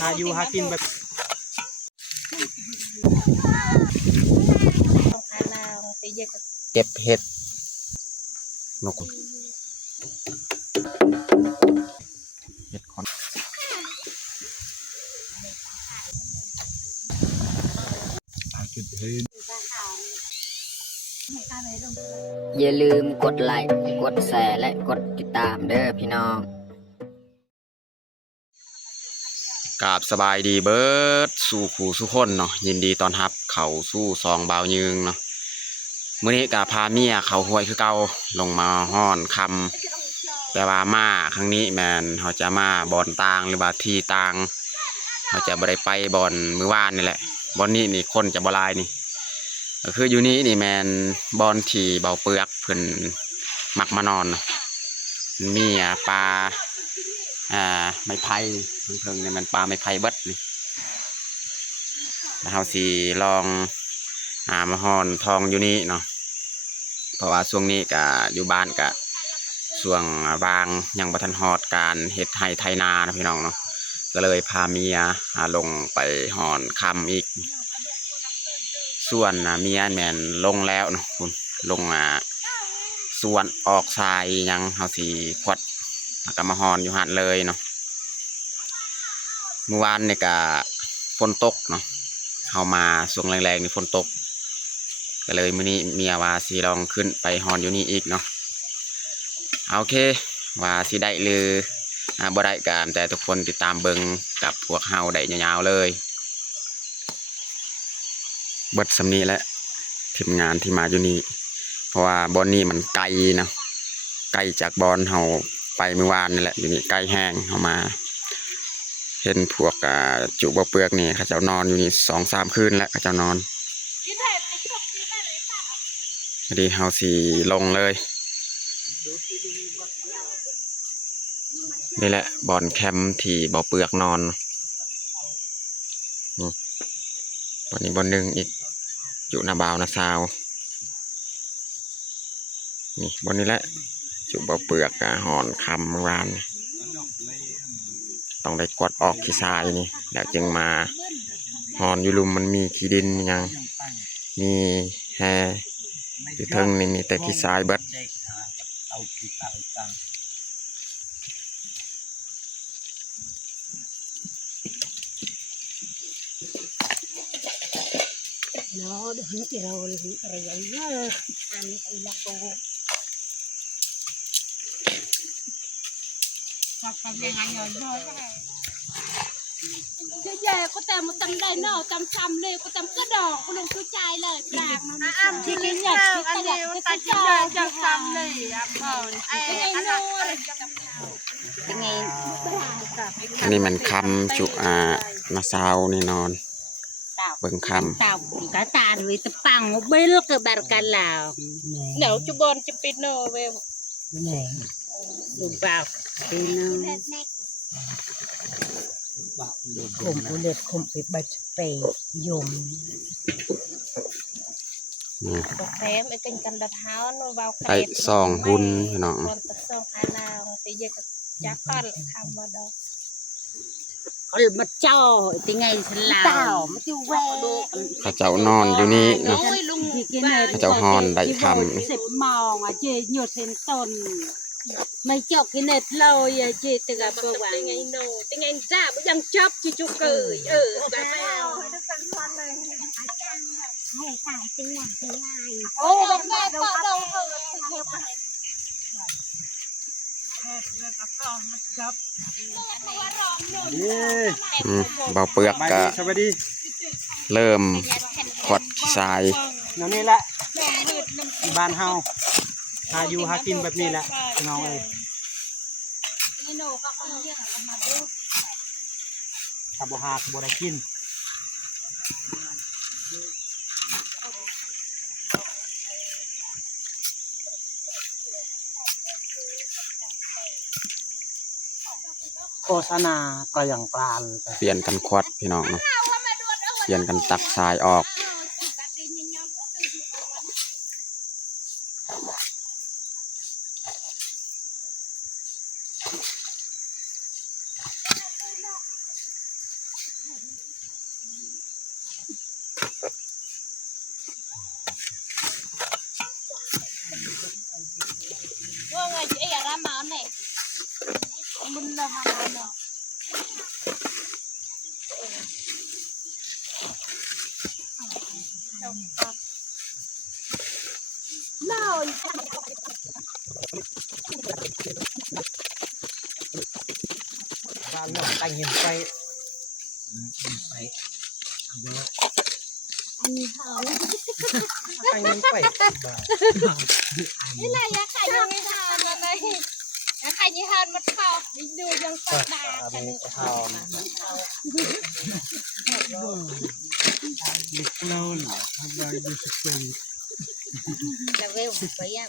หาอยู่หากินแบบเก็บเห็ดนกเห็ดคอนอย่าลืมกดไลค์กดแชร์และกดติดตามเด้อพี่น้องกราบสบายดีเบิร์ดสู่ขู่สู่คนเนาะยินดีตอนรับเขาสู้ซองเบายืงเนาะมื้อนี้กาพาเมียเขาห้วยคือเก่าลงมาฮ้อนคำแต่ว่ามาครั้งนี้แมนเขาจะมาบอนต่างหรือว่าที่ต่างเขาจะบ่ได้ไปบอนมื้อวานนี่แหละบอนนี้นี่คนจะบ่หลายนี่ก็คืออยู่นี้นี่แมนบอนที่เบาเปลือกเพิ่นมักมานอนมีปลาไม้ไผ่เพิ่งเนี่ยมันปลาไม้ไผ่เบิดนี่แล้วเราสิลองหามาฮอนทองอยู่นี่เนาะเพราะว่าช่วงนี้ก็อยู่บ้านก็ช่วงวางยังบ่ทันฮอดการเฮ็ดไร่ไถนานะพี่น้องเนาะก็เลยพาเมียลงไปหอนคำอีกส่วนเมียแม่นลงแล้วเนาะคุณลงส่วนออกทรายยังเฮาสิขวดก็มาฮอนอยู่หันเลยเนาะเมื่อวานเนี่ยก็ฝนตกเนาะเข้ามาช่วงแรงๆนี่ฝนตกก็เลยมื้อนี้เมียว่าสิลองขึ้นไปฮอนอยู่นี่อีกเนาะโอเคว่าสิได้หรือบ่ได้กันแต่ทุกคนติดตามเบิ่งกับพวกเฮาได้ยาวๆเลยเบิดสำนี้และทีมงานที่มาอยู่นี่เพราะว่าบอนนี้มันไกลนะไกลจากบอนเฮาไปเมื่อวานนี่แหละอยู่นี่ไกลแห้งเฮามาเห็นพวกจุบ่เปลือกนี่เขาเจ้านอนอยู่นี่2-3 คืนแล้วเขาเจ้านอนดีเฮาสิลงเลยนี่แหละบอนแคมป์ที่บ่เปลือกนอนบอนนี้บอนหนึ่งอีกอยู่หน้าบ่าวนาซาวนี่บอนนี้แหละจุบ่เปลือกหอนคำเมื่อวานต้องได้กดออกขี้ทรายนี่แล้วจึงมาหอนอยู่ลุมมันมีขี้ดินยังมีแฮอยู่เทิงนี่มีแต่ขี้ทรายเบิดnó được những cái rồi rồi nhớ ăn cái là cô hoặc là ngày ngày rồi chơi về có tầm một tầm đây nó tầm xăm đi có tầm cái đòn có đừng cứ chai lời bạc nó ăn chỉ cái nhật cái này cái chơi chơi xăm đi ăn rồi cái ngày nô cái ngày อันนี้มันคำจุนาซาวนี่นอนเบิ่งคำ tao cả ta rồi tập bằng bên lúc cái bàn canh là nếu chú bon chú pin nô về đụng vào thì nó khum uเล็ดkhumไปบัดไปยมแพ้ไอ้กันกันดัดเท้าโนเบา ไอ้ซองหุ่นพี่น้อง คนตะซองอาลาวตีเยกจักก้อนคำว่าดอกเขามาจ่อตีไงฉันลาวเต่ามาจิ้วแหว เขาเจ้านอนอยู่นี่เนาะ เขาเจ้าฮอนได้คำ 10 mòn à chị nhiều thêm tuần mày chọc cái nệt lâu à chị từ gặp bầu bạn ngày nô từ ngày ra bữa đang chớp chị chú cười bà mèo hay xài tiếng nhạc tiếng ai ô bác nghe to đâuเบาเปลือกก็ สวัสดี เริ่มขดทราย นั่นนี่แหละที่บ้านเฮาหาอยู่หากินแบบนี้แหละน้องเอ้ยถ้าบ่หาก็บ่ได้กินโฆษณาก็อย่างปลาเลย เปลี่ยนกันขวดพี่น้องเนาะเปลี่ยนกันตักทรายออก บ้านเราตั้งเงินไปไปตั้งเงินไป นี่แหละยาไข่ยังไม่ทานอะไรยาไข่ยี่ห้อมันเข้าดูยังเปิดด่ากัน ข้าวเราหรือทำอะไรดูสักปี แต่เวลไปยัง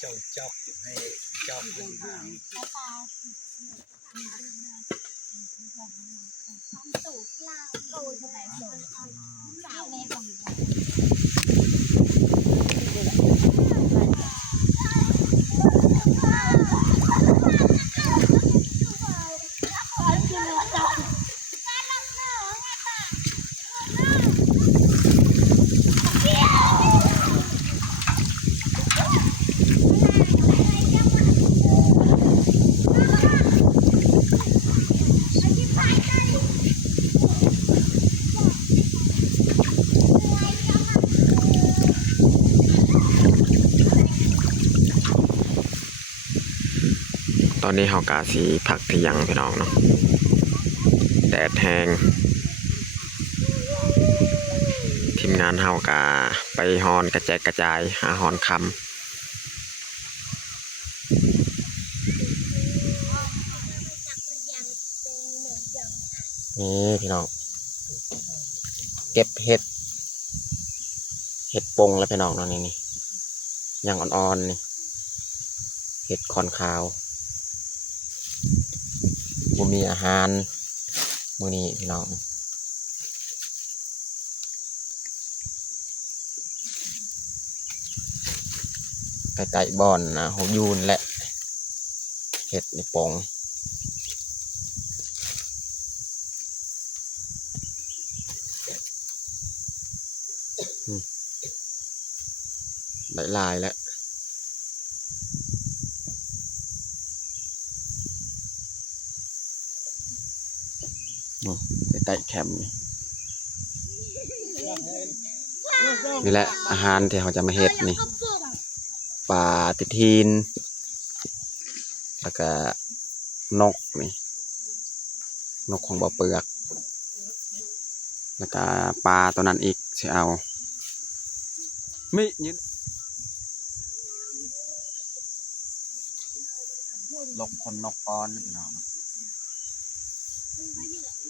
เจ้าจอกให้เจ้าเป็นทาง ตอนนี้เฮากาสีผักที่ยังพี่น้องเนาะแดดแห้งทีมงานเฮากาไปฮอนกระแจกกระจายหาฮอนคำนี่พี่น้องเก็บเห็ดปงแล้วพี่น้องเนาะนี่ยังอ่อนๆนี่เห็ดคอนขาวบ่มีอาหารมื้อนี้พี่น้องไก่บ่อนนะหกยูนและเห็ดในปงใบลายแล้วไก่แคมนี่แหละอาหารที่เขาจะมาเฮ็ดนี่ปลาติทีนแล้วก็นกนี่นกของบ่อเปลือกแล้วก็ปลาตัวนั้นอีกสิเอาไม่ยินลกคนนกก้อนพี่น้อง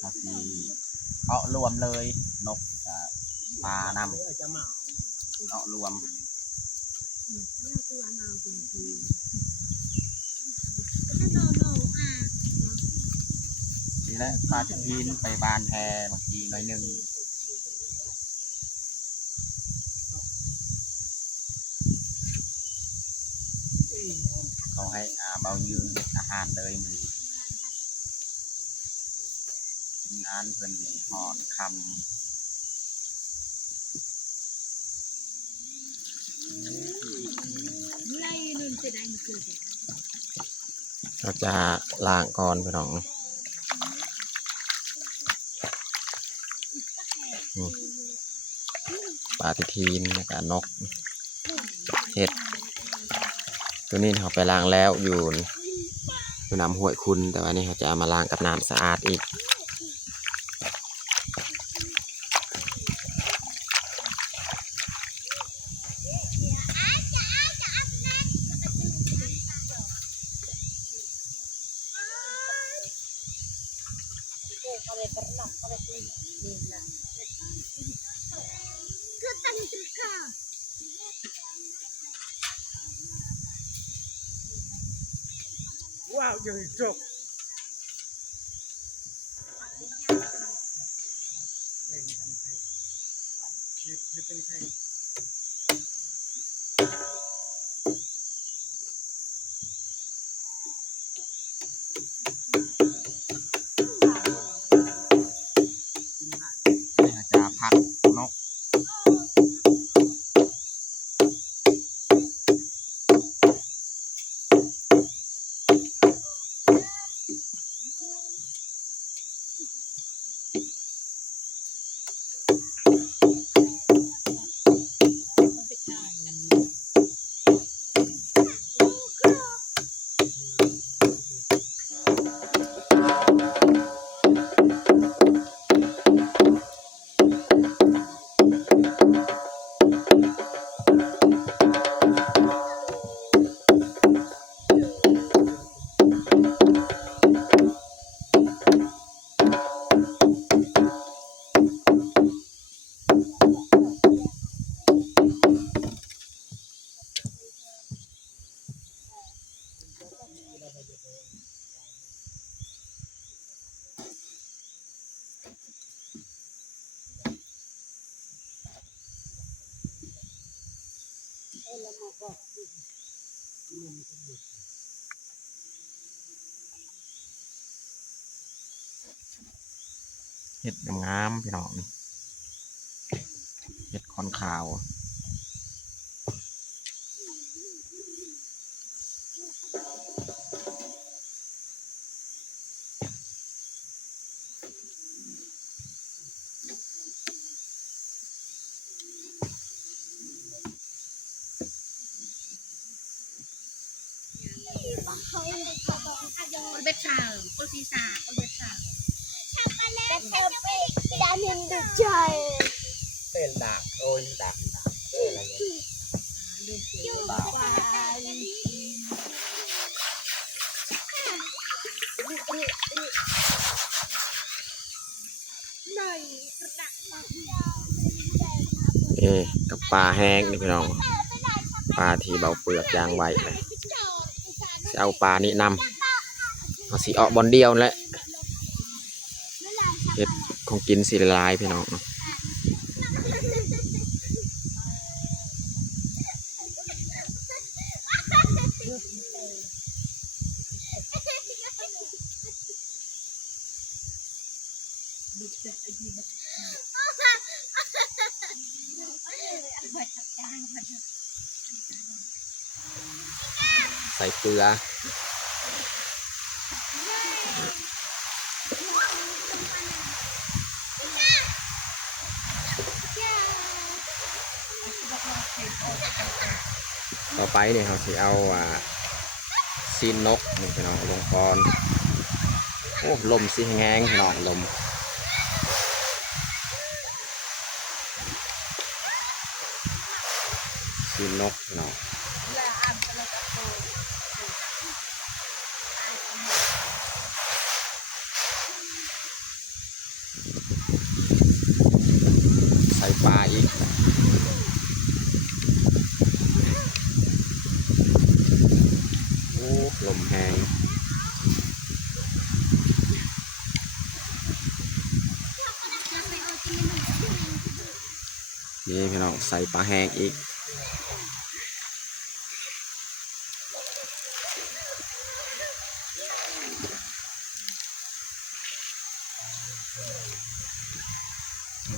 เอาสิเอารวมเลยนกกับปลานำเอารวมนี่แหละปลาจะพินไปบานแพบางทีน้อยหนึ่งเขาให้เบายืนอาหารเลยมันงานเพิ่นนี่หอดคำเราจะล้างก่อนพี่น้องปลาติทีนแล้วก็นกเห็ดตัวนี้เขาไปล้างแล้วอยู่น้ำห้วยคุณแต่ว่านี่เขาจะเอามาล้างกับน้ำสะอาดอีกว้าวยังจบจะพักนก เห็ดงามๆพี่น้องนี่เห็ดคอนขาวคนเบ็ดชาคนซีซาคนเบ็ดชา เป็นดาบโอ้ยดาบอะไรกับปลาแห้งนี่พี่น้องปลาที่เบาเปลือกยางไว้เลยจะเอาปลานี้นำเอาสีออกบอลเดียวแหละเห็ดของกินสีลายพี่น้องใส่เกลือต่อไปเนี่ยเขาสิเอาซีนนกนี่พี่น้องลงก่อนโอ้ลมสิแห้งพี่น้องลมซีนนกพี่น้องใส่ปลาอีกโอ้ลมแห้งนี่พี่น้องใส่ปลาแห้งอีก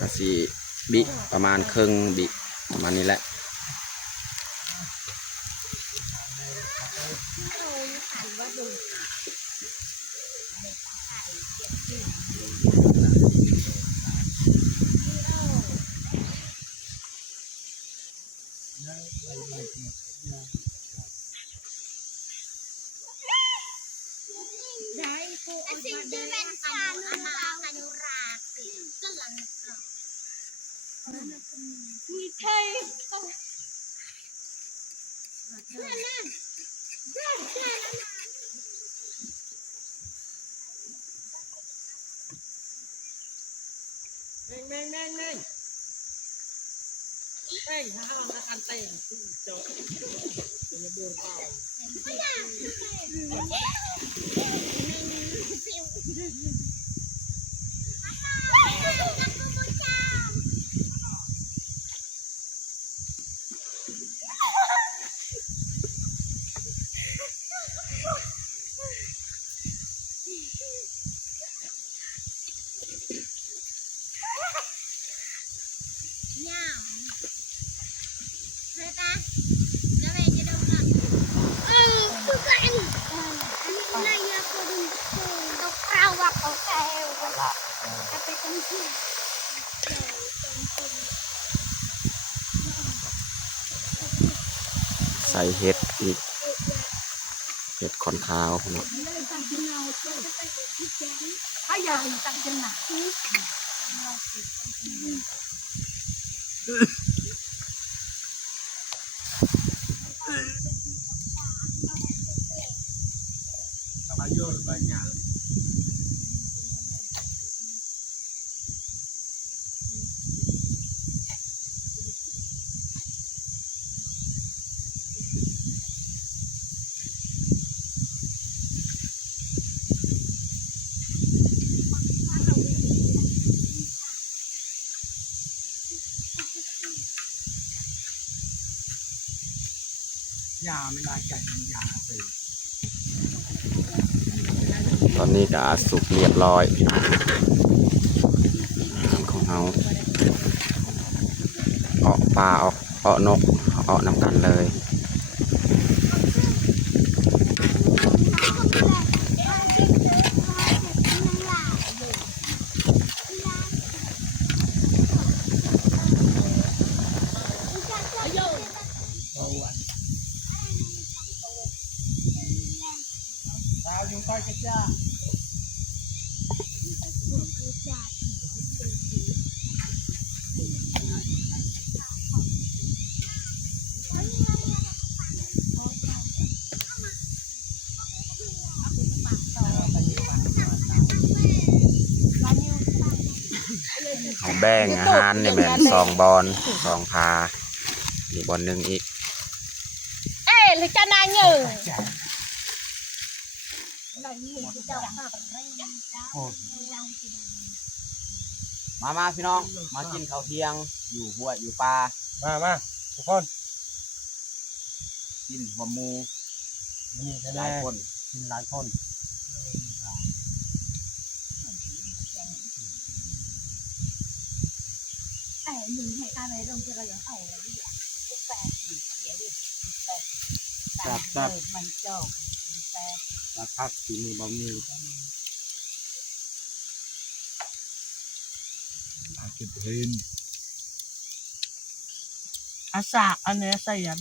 ก็สีบิประมาณครึ่งบิประมาณนี้แหละแม่งถ้าเราการเตะจบจะโดนเปล่าใส่เห็ดอีกเห็ดขอนขาวพี่น้อง ยาไม่ได้ใจมันยาไป ตอนนี้ก็สุกเรียบร้อยพี่น้องอาหารของเราออกปลาออกนกออกนำกันเลย ดาวอยู่ใต้กระจ้า เขาแบ่งอาหารเนี่ยแม่น2 บอล2 พาอีกบอลหนึ่งอีก เอ้ยหรือจะนายหนึ่ง มาพี่น้องมากินข้าวเที่ยงอยู่ห้วยอยู่ปลา มาทุกคน กินหัวหมู นี่ ห ห ลา ลาย ย ค คน นกินหลายคน ไอ้หนึ่งให้การอะไรลงจะเราเอาอะไรแปดเสียดิ จับ มันจบแปด จับพักสีมือบะหมี่อากินเห็น อาสาอันนี้ใส่ยัน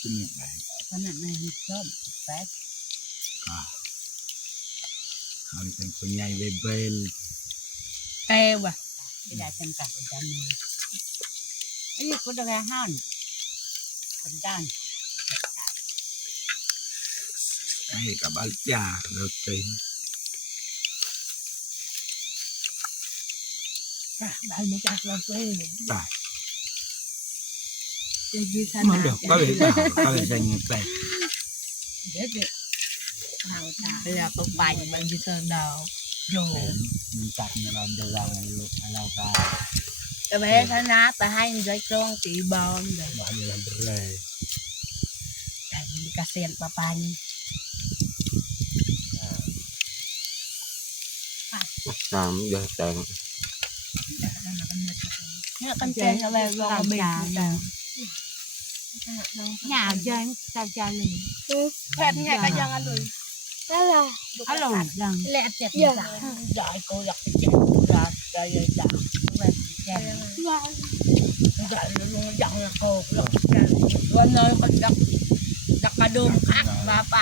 กินอย่างไร ขนาดไหนชอบแปด เขาเป็นคนใหญ่เบล เกวะไม่ได้จำกัดจำเลยไอ้คนละแค่ห้านคนด้าน ให้กับอาจารย์เราเป็น บ้านไม่จักเราเอง ตาย จะยืดข มัน นาด เดือดก็เลยด่าก็เลยใจเงินไป เด็ดเราตาเราตกไปมันยืดดาวโย มันจัดเงินเราจะวางอยู่เราก็ แต่แม่ชนะแต่ให้ย้อยกล้องตีบอลเลย บอกเงินเลย แต่มีกระเซียนปะปัน น้ำเยอะแตง เนี่ยกันเจนอะไรลองบินหยาบจังจับจังเลยแผ่นใหญ่ก็ยังอร่อยอร่อยจังแหละเจ็บจังยายก็อยากไปเจ็บยายอยากแบบเจ็บยายลุงอยากโกรธอยากเจ็บวันน้อยก็อยากกระดุมคักมาป่า